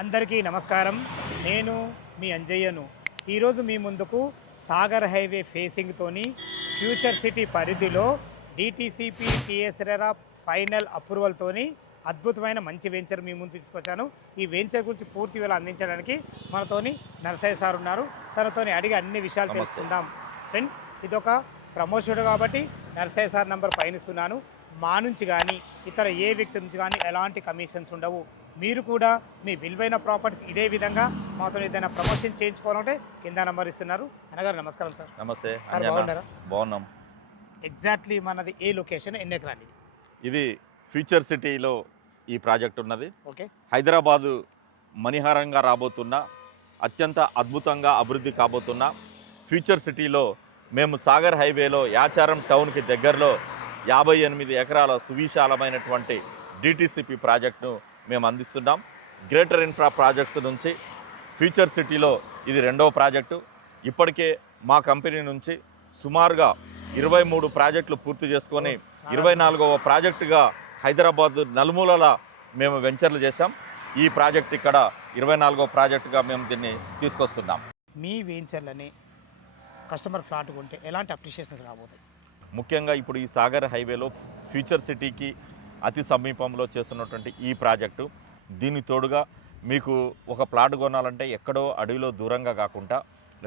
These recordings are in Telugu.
అందరికీ నమస్కారం. నేను మీ అంజయ్యను. ఈరోజు మీ ముందుకు సాగర్ హైవే ఫేసింగ్తోని ఫ్యూచర్ సిటీ పరిధిలో డిటిసిపి టిఎస్ఆర్ఆర్ ఫైనల్ అప్రూవల్తోని అద్భుతమైన మంచి వెంచర్ మీ ముందు తీసుకొచ్చాను. ఈ వెంచర్ గురించి పూర్తి వివరాలు అందించడానికి మనతోని నరసయ్య సార్ ఉన్నారు. తనతోని అడిగి అన్ని విషయాలు తెలుసుకుందాం. ఫ్రెండ్స్, ఇదొక ప్రమోషన్ కాబట్టి నరసయ్య సార్ నంబర్ పయనిస్తున్నాను. మా నుంచి కానీ ఇతర ఏ వ్యక్తి నుంచి కానీ ఎలాంటి కమిషన్స్ ఉండవు. మీరు కూడా మీ విలువైన ప్రాపర్టీస్ ఇదే విధంగా మాతో ఏదైనా ప్రమోషన్ చేయించుకోవాలంటే కింద నెంబర్ ఇస్తున్నారు. అనగారు నమస్కారం సార్. నమస్తే. బాగున్నారా? బాగున్నాం. ఎగ్జాక్ట్లీ మనది ఏ లొకేషన్, ఎన్ని ఎకరాలు? ఇది ఫ్యూచర్ సిటీలో ఈ ప్రాజెక్ట్ ఉన్నది. ఓకే. హైదరాబాదు మణిహారంగా రాబోతున్న, అత్యంత అద్భుతంగా అభివృద్ధి కాబోతున్న ఫ్యూచర్ సిటీలో మేము సాగర్ హైవేలో యాచారం టౌన్కి దగ్గరలో 58 ఎకరాల సువిశాలమైనటువంటి డిటిసిపి ప్రాజెక్టును మేము అందిస్తున్నాం. గ్రేటర్ ఇన్ఫ్రా ప్రాజెక్ట్స్ నుంచి ఫ్యూచర్ సిటీలో ఇది రెండవ ప్రాజెక్టు. ఇప్పటికే మా కంపెనీ నుంచి సుమారుగా 23 ప్రాజెక్టులు పూర్తి చేసుకొని 24వ ప్రాజెక్టుగా హైదరాబాద్ నలుమూలల మేము వెంచర్లు చేశాం. ఈ ప్రాజెక్ట్ ఇక్కడ 24వ ప్రాజెక్టుగా మేము దీన్ని తీసుకొస్తున్నాం. మీ వెంచర్లని కస్టమర్ ఫ్లాట్ కొంటే ఎలాంటి అప్రిషియేషన్స్ రాబోతాయి? ముఖ్యంగా ఇప్పుడు ఈ సాగర్ హైవేలో ఫ్యూచర్ సిటీకి అతి సమీపంలో చేస్తున్నటువంటి ఈ ప్రాజెక్టు, దీని తోడుగా మీకు ఒక ప్లాట్ కొనాలంటే ఎక్కడో అడవిలో దూరంగా కాకుండా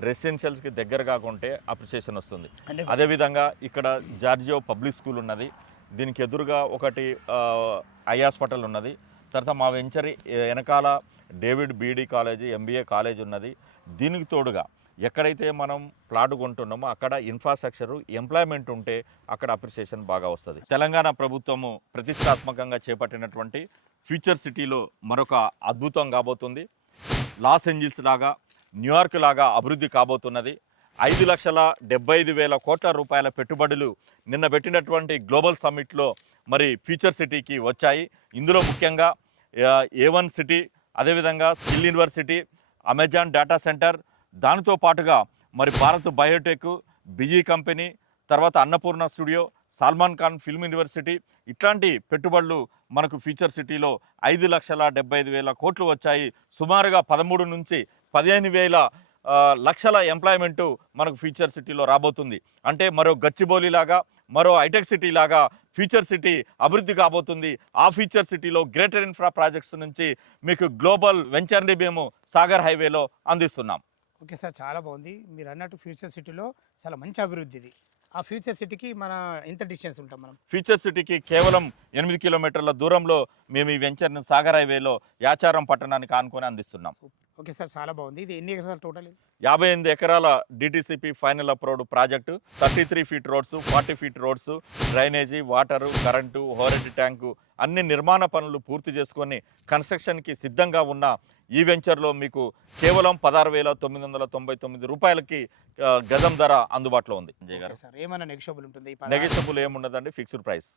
రెసిడెన్షియల్స్కి దగ్గరగా కొంటే అప్రిషియేషన్ వస్తుంది. అదేవిధంగా ఇక్కడ జార్జియో పబ్లిక్ స్కూల్ ఉన్నది, దీనికి ఎదురుగా ఒకటి ఐ హాస్పిటల్ ఉన్నది. తర్వాత మా వెంచర్ వెనకాల David BD college, MBA college ఉన్నది. దీనికి తోడుగా ఎక్కడైతే మనం ప్లాట్ కొంటున్నామో అక్కడ ఇన్ఫ్రాస్ట్రక్చరు, ఎంప్లాయ్మెంట్ ఉంటే అక్కడ అప్రిషియేషన్ బాగా వస్తుంది. తెలంగాణ ప్రభుత్వము ప్రతిష్టాత్మకంగా చేపట్టినటువంటి ఫ్యూచర్ సిటీలో మరొక అద్భుతం కాబోతుంది. లాస్ ఏంజిల్స్ లాగా, న్యూయార్క్ లాగా అభివృద్ధి కాబోతున్నది. 5,75,000 కోట్ల రూపాయల పెట్టుబడులు నిన్న పెట్టినటువంటి గ్లోబల్ సమ్మిట్లో మరి ఫ్యూచర్ సిటీకి వచ్చాయి. ఇందులో ముఖ్యంగా A1 సిటీ, అదేవిధంగా skill university, Amazon data centre, దానితో పాటుగా మరి భారత్ బయోటెక్, బిజీ కంపెనీ, తర్వాత Annapurna studio, Salman Khan film university, ఇట్లాంటి పెట్టుబడులు మనకు ఫ్యూచర్ సిటీలో 5,75,000 కోట్లు వచ్చాయి. సుమారుగా 13 నుంచి 15,000 లక్షల ఎంప్లాయ్మెంటు మనకు ఫ్యూచర్ సిటీలో రాబోతుంది. అంటే మరో గచ్చిబౌలిలాగా, మరో హైటెక్ సిటీ లాగా ఫ్యూచర్ సిటీ అభివృద్ధి కాబోతుంది. ఆ ఫ్యూచర్ సిటీలో గ్రేటర్ ఇన్ఫ్రా ప్రాజెక్ట్స్ నుంచి మీకు గ్లోబల్ వెంచర్ని మేము సాగర్ హైవేలో అందిస్తున్నాం. ఓకే సార్, చాలా బాగుంది. మీరు అన్నట్టు ఫ్యూచర్ సిటీలో చాలా మంచి అభివృద్ధి ఇది. ఆ ఫ్యూచర్ సిటీకి మన ఎంత డిస్టెన్స్ ఉంటాం మనం? ఫ్యూచర్ సిటీకి కేవలం 8 కిలోమీటర్ల దూరంలో మేము ఈ వెంచర్ని సాగర్ హైవేలో యాచారం పట్టణానికి ఆనుకొని అందిస్తున్నాం. ఓకే సార్, చాలా బాగుంది. ఇది ఎన్ని ఎకరాలు టోటల్? 58 ఎకరాల DTCP final approved project. 33 feet roads, 40 feet roads, drainage, water, current, overhead tank అన్ని నిర్మాణ పనులు పూర్తి చేసుకొని కన్స్ట్రక్షన్కి సిద్ధంగా ఉన్న ఈ వెంచర్లో మీకు కేవలం 16,999 రూపాయలకి గజం ధర అందుబాటులో ఉంది. సార్, ఏమైనా నెగిషియబుల్ ఉంటుంది? నెగిషియబుల్ ఏముండదండి, ఫిక్స్డ్ ప్రైస్.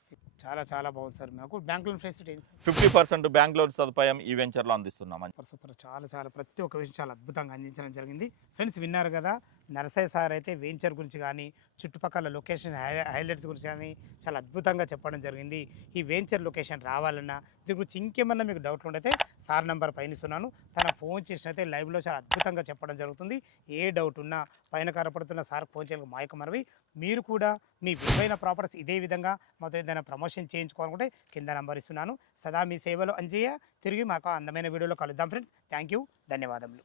చాలా చాలా బాగుంది సార్. మాకు bank loan facility 50% bank loan సదుపాయం ఈ వెంచర్లో అందిస్తున్నాం. సూపర్, చాలా చాలా ప్రతి ఒక్క విషయం చాలా అద్భుతంగా అందించడం జరిగింది. ఫ్రెండ్స్, విన్నారు కదా, నరసయ్య సార్ అయితే వెంచర్ గురించి కానీ చుట్టుపక్కల లొకేషన్ హైలైట్స్ గురించి కానీ చాలా అద్భుతంగా చెప్పడం జరిగింది. ఈ వెంచర్ లొకేషన్ రావాలన్నా దీని గురించి ఇంకేమన్నా మీకు డౌట్లు ఉండైతే సార్ నెంబర్ పయనిస్తున్నాను. తన ఫోన్ చేసినైతే లైవ్లో చాలా అద్భుతంగా చెప్పడం జరుగుతుంది. ఏ డౌట్ ఉన్నా పైన కనపడుతున్న సార్ ఫోన్ చేయడానికి మా యొక్క మనవి. మీరు కూడా మీ విలువైన ప్రాపర్టీస్ ఇదే విధంగా మాతో ఏదైనా ప్రమోషన్ చేయించుకోవాలనుకుంటే కింద నెంబర్ ఇస్తున్నాను. సదా మీ సేవలో అంజయ్య. తిరిగి మాకు అందమైన వీడియోలో కలుద్దాం ఫ్రెండ్స్. థ్యాంక్ యూ, ధన్యవాదములు.